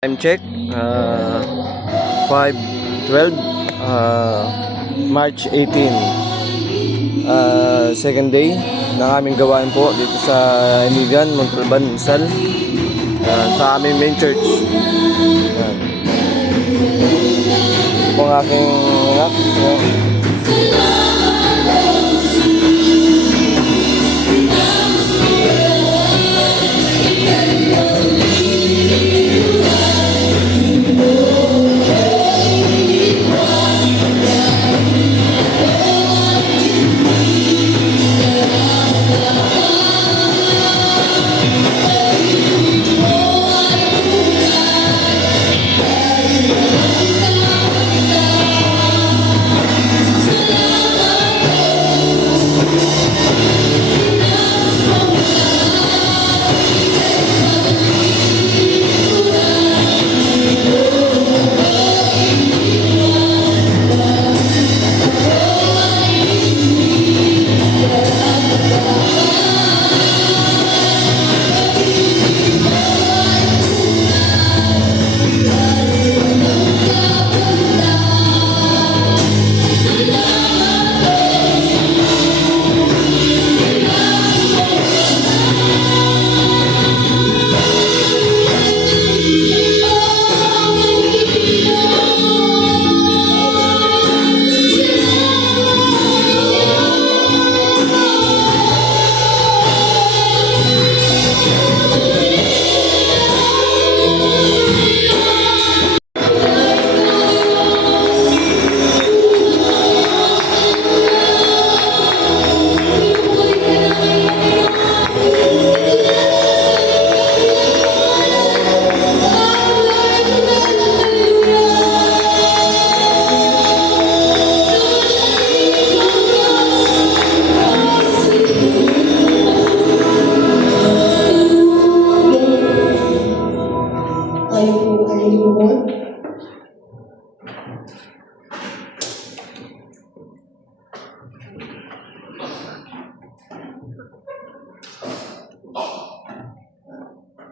Time check, 5:12, March 18. Second day ng aming gawain po dito sa Emigan, Montalban, Rizal, sa aming main church. Yan. Ito po ang aking anak.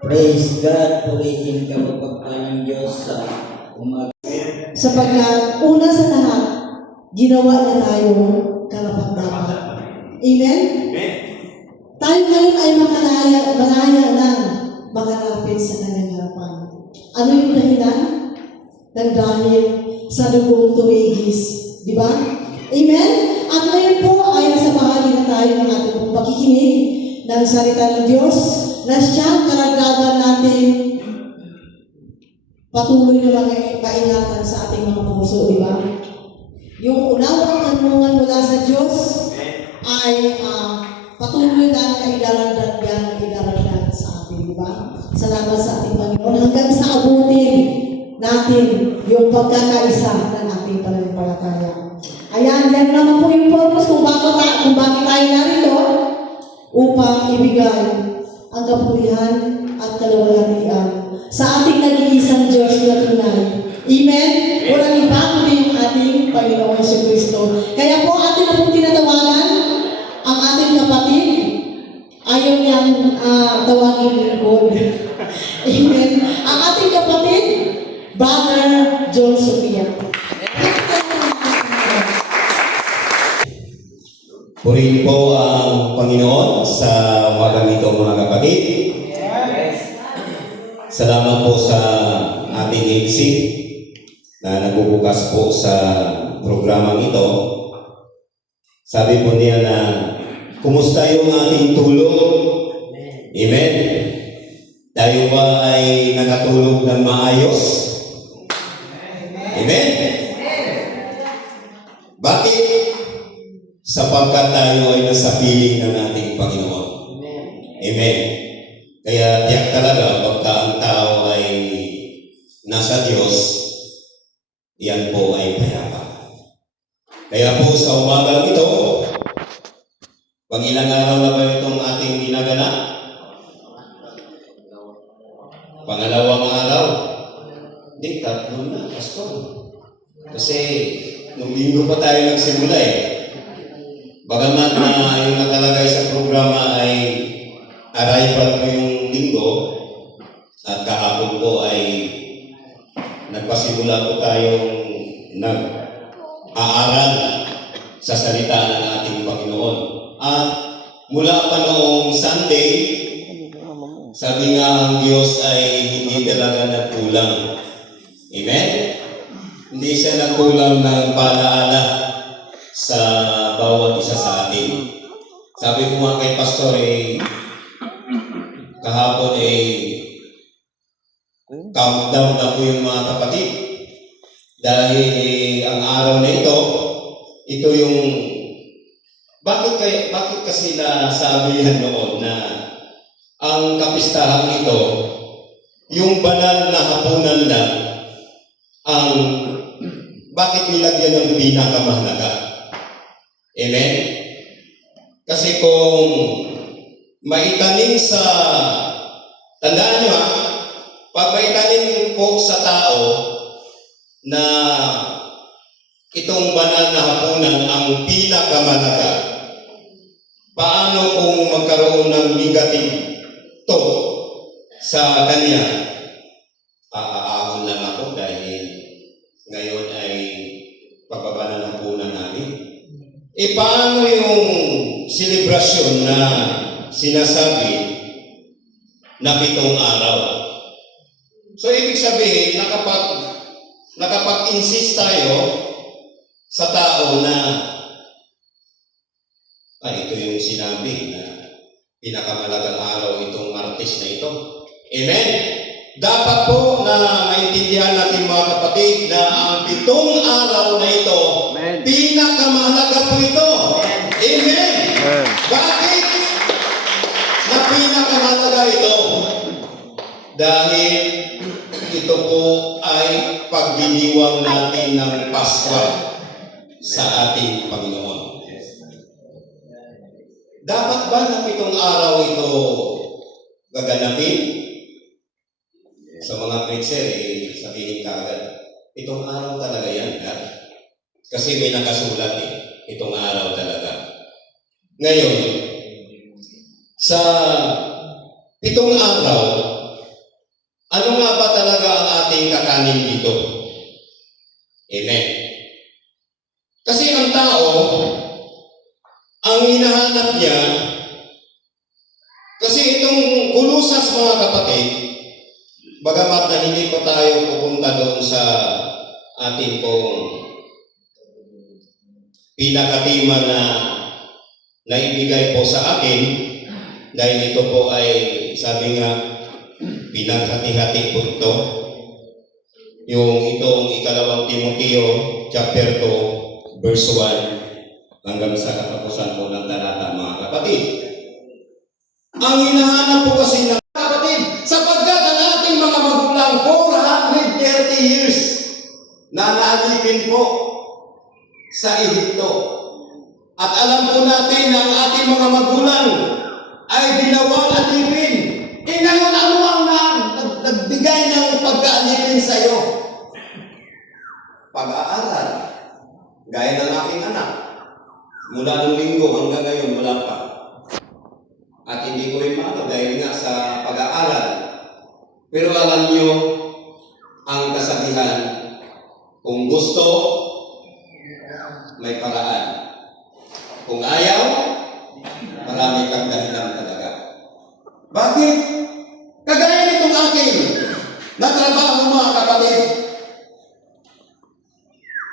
Praise God, purihin ka ng Diyos sa umaga. Sapagkat una sa lahat, ginawa na tayong karapat-dapat. Amen? Amen. Tayo ngayon ay malaya ng makalapit sa kanyang harapan. Ano yung dahilan? Dahil sa dugong tumigis. Di ba? Amen? At ngayon po ay nasa bahagi na tayo ng ating pong pakikinig ng salita ng Diyos na siyang karagdagan natin patuloy na kaingatan sa ating mga puso, di ba? Yung unawang kanungan mula sa Diyos ay patuloy na kaidaran sa atin, di ba? Salamat sa ating Panginoon hanggang sa abutin natin yung pagkakaisa ng ating pananampalataya. Ayan, yan naman po yung purpose kung bakit tayo narito upang ibigay ang kapurihan at kalawalhatian sa ating nag-iisang Diyos na tunay. Amen? Walang iba kundi yung ating Panginoong Jesucristo. Kaya po atin na pong tinatawagan ang ating kapatid. Ayaw niyang tawagin lingkod. Amen? Ang ating kapatid, Brother John Sofia. Purihin po ang Panginoon sa umagang ito, mga kapatid. Salamat po sa ating MC na nagbubukas po sa programang ito. Sabi po niya na, kumusta yung ating tulog? Amen? Tayo ba ay nakatulog ng maayos? Amen? Bakit? Sapagkat tayo ay nasa piling ng ating Panginoon. Amen. Kaya tiyak talaga pagka ang tao ay nasa Diyos, yan po ay payapa. Kaya po sa umagang ito, ilang araw na ba itong ating ginagana? Pangalawang araw. Hindi, tatlo na, Pastor. Kasi nung linggo pa tayo nagsimula Bagamat na yung nakalagay sa programa ay arrival ko yung linggo at kahapon po ay nagpasimula po tayong nag-aaral sa salita ng ating Panginoon. At mula pa noong Sunday, sabi nga ang Diyos ay hindi talaga nagkulang. Amen? Hindi siya nagkulang ng palaala sa bawat isa sa atin. Sabi ko nga kay Pastor, kahapon countdown na po yung mga kapatid. Dahil ang araw na ito yung bakit kasi nasabihan noon na ang kapistahan ito, yung banal na hapunan lang, ang bakit nilagyan ng pinakamahalaga? Amen? Kasi kung maitanim sa, tandaan nyo pag maitanim po sa tao na itong banal na hapunan ang pinakamahalaga, paano kung magkaroon ng negative to sa kanya? Aahon lang ako dahil ngayon ay pagbabanal ng hapunan namin. Paano yung selebrasyon na sinasabi na 7 araw? So, ibig sabihin na nakapag-insist tayo sa tao na ito yung sinabi na pinakamalagang araw itong Martes na ito. Amen? Dapat po na maintindihan natin mga kapatid na ang 7 araw na ito, pinakamahalaga po ito. Amen? Bakit na pinakamahalaga ito? Dahil ito po ay pagdiriwang natin ng Pasko sa ating Panginoon. Dapat ba na 7 araw ito gaganapin? Sa mga preacher, sabihin ka agad, 7 araw talaga yan. Kasi may nakasulat 7 araw talaga. Ngayon, sa 7 araw, ano nga ba talaga ang ating kakanin dito? Amen. Kasi ang tao, ang hinahanap niya, kasi itong kulusas mga kapatid, bagamat na hindi pa tayo pupunta doon sa ating pong pinakatima na naibigay po sa akin, dahil ito po ay, sabi nga, pinaghati-hati po ito. Yung itong 2 Timoteo chapter 2 verse 1 hanggang sa katapusan po ng talata mga kapatid. Ang hinahanap po kasi ng kapatid, sapagkat ang ating mga magulang 430 years na naalipin po sa Ehipto. At alam po natin na ang ating mga magulang ay ginawang alipin. Ngayon, ano ang nagbigay ng pagkaalipin sa iyo? Pag-aaral. Gaya ng aking anak. Mula nung linggo hanggang ngayon, wala pa. At hindi ko rin maano dahil nga sa pag-aaral. Pero alam nyo, ang kasabihan, kung gusto, may paraan. Kung ayaw, marami kang dahilan talaga. Bakit? Kagaya nitong akin na trabaho mga kapatid.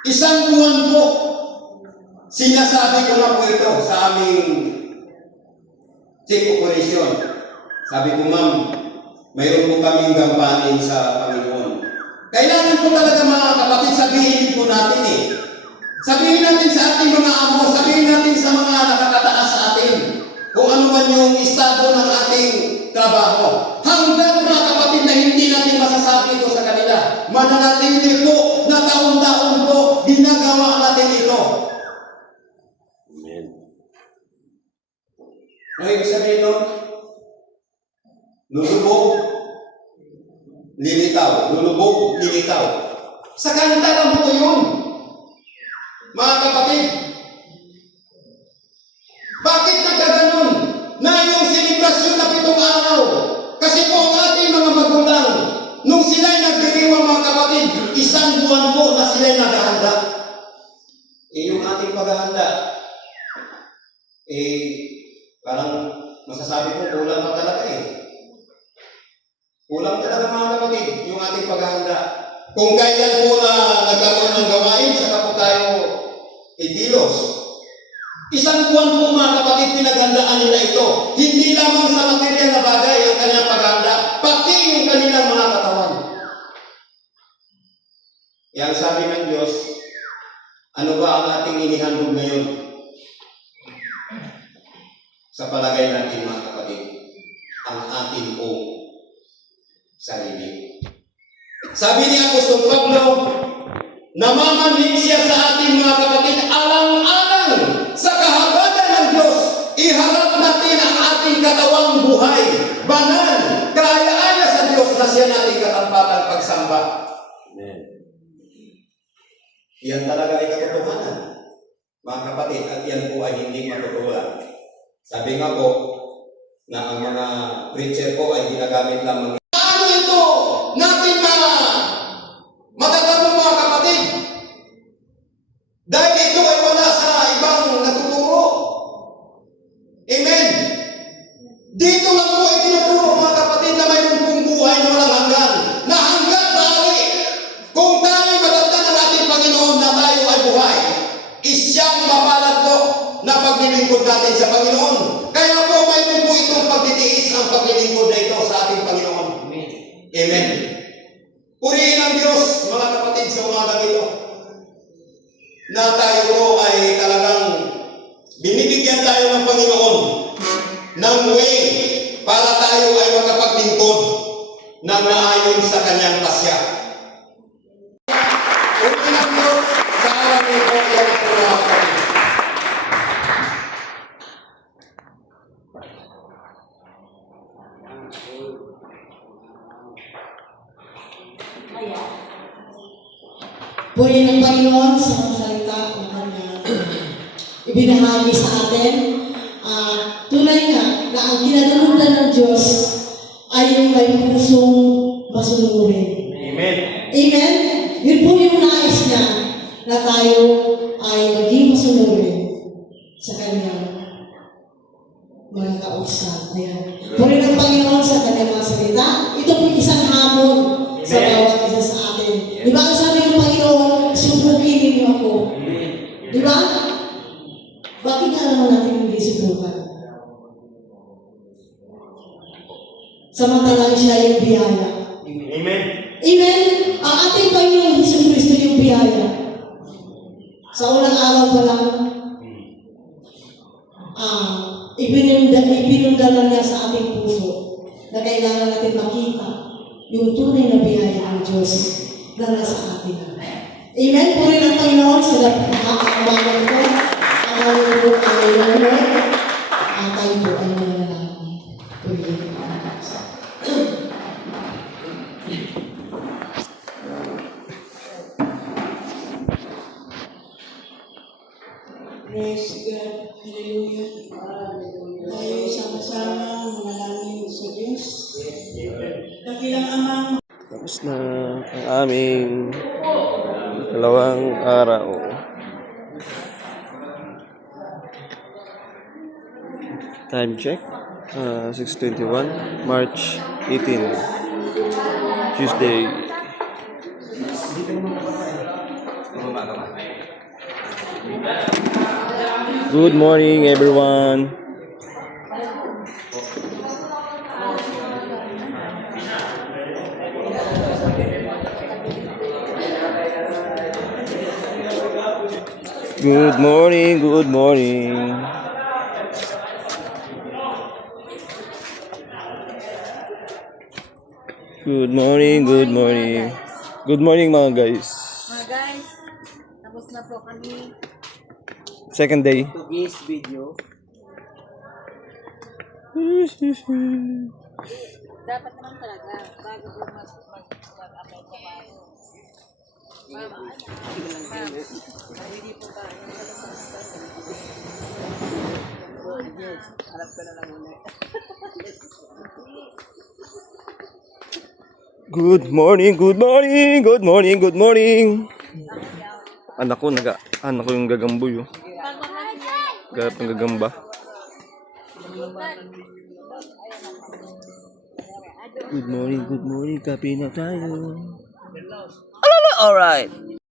1 buwan po, sinasabi ko na po ito sa aming chief operation. Sabi ko, ma'am, mayroon po kaming gampanin sa Panginoon. Kailangan po talaga mga kapatid, sabihin po natin Sabihin natin sa ating mga amo, sabihin natin sa mga nakakataas sa atin, kung ano man yung estado ng ating trabaho. Hanggang mga kapatid na hindi natin masasabi ito sa kanila, mananatili po na taon-taon po, ginagawa natin ito. Amen. Ano ibig sabihin nun? Lulubog, lilitaw. Lulubog, lilitaw. Sa kanta lang po yun. Mga kapatid, bakit nagkaganon na yung selebrasyon na 7 araw? Kasi po ang ating mga magulang, nung sila'y nagdiriwang mga kapatid, 1 buwan po na sila'y naghahanda. Yung ating paghahanda, parang masasabi ko, kulang pa talaga Kulang talaga mga kapatid, yung ating paghahanda. Kung kailan po na nagkaroon ng gawain, saka po tayo ikilos. Isang buwan po mga kapatid, pinaghandaan nila ito. Hindi lamang sa material na bagay ang kanyang paghahanda, pati yung kanilang mga katawan. Yang sabi ng Diyos, ano ba ang ating inihandog ngayon? Sa palagay natin mga kapatid, ang atin pong sarili. Sabi ni Apostol Pablo, namamanhid siya sa ating mga kapatid, alang-alang sa kahabagan ng Diyos, iharap natin ang ating katawang buhay, banal, kaaya-aya sa Diyos na siya nating katampatang pagsamba. Amen. Yan talaga ay katotohanan, mga kapatid, at yan po ay hindi matutulan. Sabi nga po, na ang mga preacher po ay ginagamit lamang. Ano ito natin matatamo mga kapatid? Dahil ito ay wala sa ibang natuturo. Amen. Dito lang po ay tinuturo mga kapatid na mayroon pong buhay na walang hanggan. Na hanggang maaari, kung tayo matatanda ng ating Panginoon na tayo ay buhay, isyang mapalad po na paglilingkod natin sa Panginoon. Kaya po mayroon po itong pagtitiis ang paglilingkod na ito sa ating Panginoon. Amen. Amen. Purihin ang Diyos, mga kapatid, sa umagang ito, na tayo po ay talagang binibigyan tayo ng Panginoon ng way para tayo ay makapaglingkod ng naayon sa kanyang pasya. Purihin ang Diyos sa alam ito, yan po mga kapatid. Purihin ng Panginoon sa mga salita na kanya ibinahagi sa atin. Tunay nga na ang kinalulugdan ng Diyos ay yung may pusong masunurin. Amen. Amen? Yun po yung nais niya na tayo ay maging masunurin sa kanyang mga kausap. Ayan. Purihin ng Panginoon sa kanyang mga salita. Ito po isang hamon sa bawat isa sa atin. Di ba ang sabi ng Panginoon, subukin ninyo ako. Di ba? Bakit nga naman natin hindi subukan? Samantalang siya yung biyaya. Amen. Amen? Ang ating Panginoon Hesus Kristo yung biyaya. Sa unang araw pa lang, ipinundalan niya sa ating puso na kailangan natin makita yung tunay na biyaya ng Diyos na nasa atin. Amen? Puri ng Panginoon sa umagang ko. Ang aming po ay Lord. Ang tayo po ay nananalaman. Puri ng Panginoon. Praise God. Hallelujah. Tayo sama-sama manalangin sa Diyos. Dakilang Amang Tapos na ang aming dalawang araw. Time check. 6:21, March 18, Tuesday. Good morning, everyone. Good morning, good morning. Good morning, good morning. Good morning mga guys. Mga guys, tapos na po kami. Second day. Today's video. Dapat naman talaga, bago po mag-apply sa bago. Ma'am, hindi po ba? Harap ka na lang ulit. Good morning, good morning, good morning, good morning. Anak ko yung gagamboy oh. Garap ng gagamba. Good morning, kape na tayo. Alala, alright.